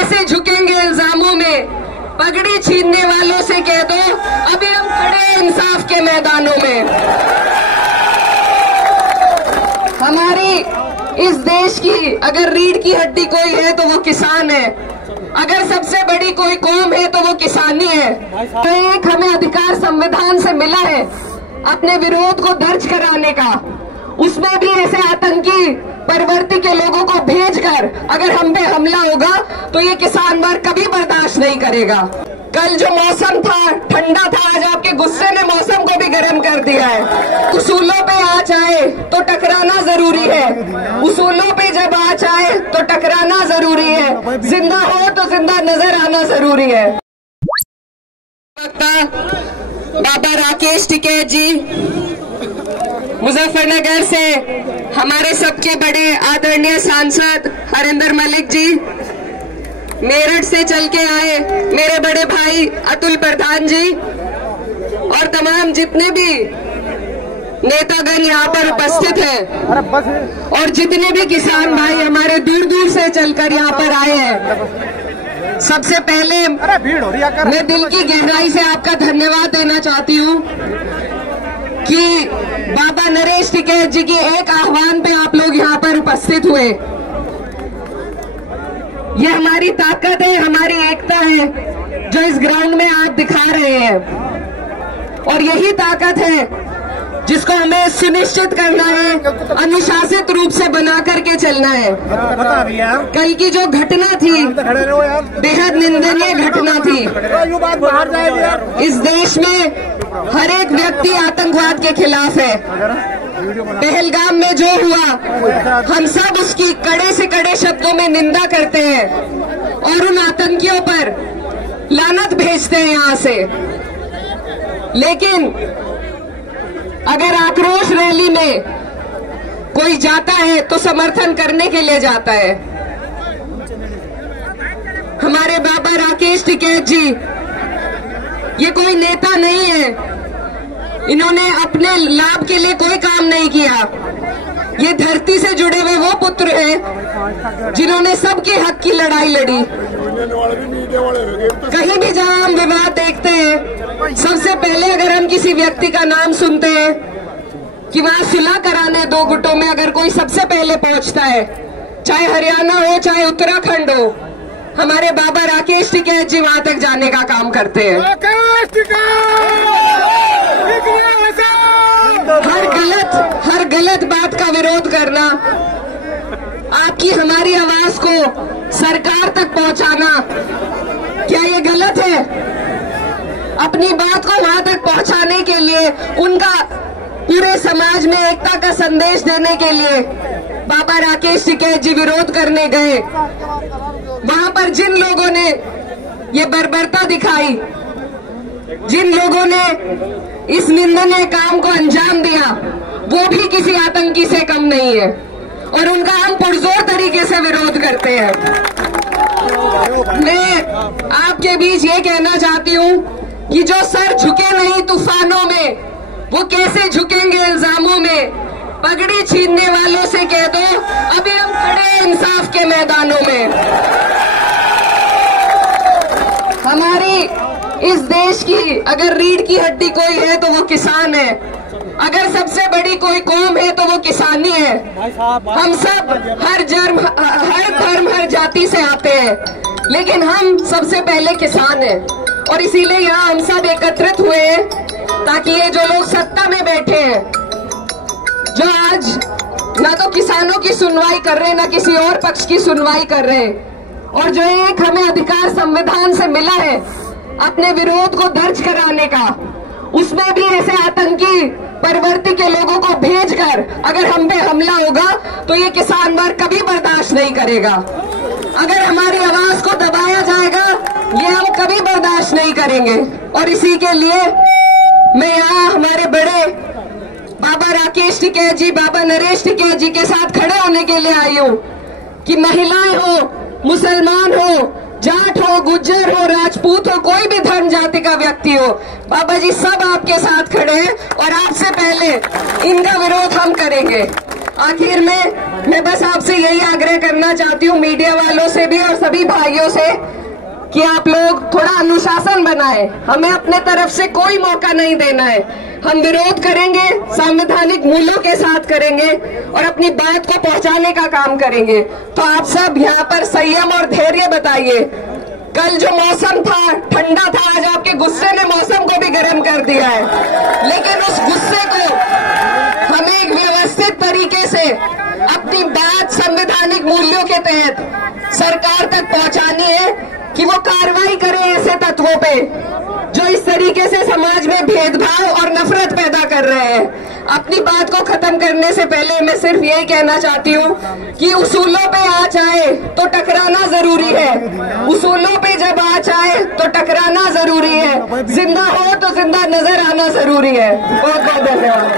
कैसे झुकेंगे इल्जामों में, पगड़ी छीनने वालों से कह दो अभी हम खड़े इंसाफ के मैदानों में। हमारी इस देश की अगर रीढ़ की हड्डी कोई है तो वो किसान है, अगर सबसे बड़ी कोई कौम है तो वो किसानी है। तो एक हमें अधिकार संविधान से मिला है अपने विरोध को दर्ज कराने का, उसमें भी ऐसे आतंकी प्रवृत्ति के लोगों को भेजकर अगर हम पे हमला होगा तो ये किसान वर्ग कभी बर्दाश्त नहीं करेगा। कल जो मौसम था ठंडा था, आज आपके गुस्से ने मौसम को भी गर्म कर दिया है। उसूलों पे आज आए तो टकराना जरूरी है, उसूलों पे जब आज आए तो टकराना जरूरी है, जिंदा हो तो जिंदा नजर आना जरूरी है। बाबा राकेश टिकैत जी मुजफ्फरनगर से, हमारे सबके बड़े आदरणीय सांसद हरिंदर मलिक जी, मेरठ से चल के आए मेरे बड़े भाई अतुल प्रधान जी, और तमाम जितने भी नेतागण यहाँ पर उपस्थित हैं, और जितने भी किसान भाई हमारे दूर दूर से चलकर यहाँ पर आए हैं, सबसे पहले मैं दिल की गहराई से आपका धन्यवाद देना चाहती हूँ कि बाबा नरेश टिकैत जी के एक आह्वान पे आप लोग यहाँ पर उपस्थित हुए। ये हमारी ताकत है, हमारी एकता है जो इस ग्राउंड में आप दिखा रहे हैं, और यही ताकत है जिसको हमें सुनिश्चित करना है, अनुशासित रूप से बना करके चलना है। कल की जो घटना थी बेहद निंदनीय घटना थी। इस देश में हर एक व्यक्ति आतंकवाद के खिलाफ है। पहलगाम में जो हुआ हम सब उसकी कड़े से कड़े शब्दों में निंदा करते हैं और उन आतंकियों पर लानत भेजते हैं यहाँ से। लेकिन अगर आक्रोश रैली में कोई जाता है तो समर्थन करने के लिए जाता है। हमारे बाबा राकेश टिकैत जी ये कोई नेता नहीं है, इन्होंने अपने लाभ के लिए कोई काम नहीं किया। ये धरती से जुड़े हुए वो पुत्र हैं जिन्होंने सबके हक की लड़ाई लड़ी। कहीं भी जहां हम विवाद देखते हैं, सबसे पहले अगर हम किसी व्यक्ति का नाम सुनते हैं कि वहां सुलह कराने दो गुटों में अगर कोई सबसे पहले पहुंचता है, चाहे हरियाणा हो चाहे उत्तराखंड हो, हमारे बाबा राकेश टिकैत जी वहां तक जाने का काम करते हैं। हर गलत बात का विरोध करना, आपकी हमारी आवाज को सरकार तक पहुंचाना, क्या ये गलत है? अपनी बात को वहां तक पहुंचाने के लिए, उनका पूरे समाज में एकता का संदेश देने के लिए बाबा राकेश टिकैत जी विरोध करने गए। वहां पर जिन लोगों ने ये बर्बरता दिखाई, जिन लोगों ने इस निंदनीय काम को अंजाम दिया, वो भी किसी आतंकी से कम नहीं है और उनका हम पुरजोर तरीके से विरोध करते हैं। मैं आपके बीच ये कहना चाहती हूँ कि जो सर झुके नहीं तूफानों में, वो कैसे झुकेंगे इल्जामों में। पगड़ी छीनने वालों से कह दो अभी हम खड़े इंसाफ के मैदानों में। हमारी इस देश की अगर रीढ़ की हड्डी कोई है तो वो किसान है, अगर सबसे बड़ी कोई कौम है तो वो किसानी है। हम सब हर धर्म हर जाति से आते हैं, लेकिन हम सबसे पहले किसान हैं, और इसीलिए यहाँ हम सब एकत्रित हुए हैं ताकि ये जो लोग सत्ता में बैठे हैं, जो आज ना तो किसानों की सुनवाई कर रहे हैं ना किसी और पक्ष की सुनवाई कर रहे हैं, और जो एक हमें अधिकार संविधान से मिला है अपने विरोध को दर्ज कराने का, उसमें भी ऐसे आतंकी प्रवृत्ति के लोगों को भेजकर अगर हम पे हमला होगा तो ये किसान वर्ग कभी बर्दाश्त नहीं करेगा। अगर हमारी आवाज को दबाया जाएगा ये हम कभी बर्दाश्त नहीं करेंगे। और इसी के लिए मैं यहाँ हमारे बड़े बाबा राकेश टिकैत जी, बाबा नरेश टिकैत जी के साथ खड़े होने के लिए आई हूँ कि महिलाएं हो, मुसलमान हो, जाट हो, गुज्जर हो, राजपूत हो, कोई भी धर्म जाति का व्यक्ति हो, बाबा जी सब आपके साथ खड़े हैं और आपसे पहले इनका विरोध हम करेंगे। आखिर में मैं बस आपसे यही आग्रह करना चाहती हूँ, मीडिया वालों से भी और सभी भाइयों से, कि आप लोग थोड़ा अनुशासन बनाएं। हमें अपने तरफ से कोई मौका नहीं देना है। हम विरोध करेंगे, संवैधानिक मूल्यों के साथ करेंगे और अपनी बात को पहुंचाने का काम करेंगे। तो आप सब यहाँ पर संयम और धैर्य बताइए। कल जो मौसम था ठंडा था, आज आपके गुस्से ने मौसम को भी गर्म कर दिया है, लेकिन उस गुस्से को हमें एक व्यवस्थित तरीके से अपनी बात संवैधानिक मूल्यों के तहत सरकार तक पहुंचानी है कि वो कार्रवाई करे ऐसे तत्वों पे जो इस तरीके से समाज में भेदभाव और नफरत पैदा कर रहे हैं। अपनी बात को खत्म करने से पहले मैं सिर्फ यही कहना चाहती हूँ कि उसूलों पे आँच आए तो टकराना जरूरी है। उसूलों पे जब आँच आए तो टकराना जरूरी है। जिंदा हो तो जिंदा नजर आना जरूरी है। बहुत बहुत धन्यवाद।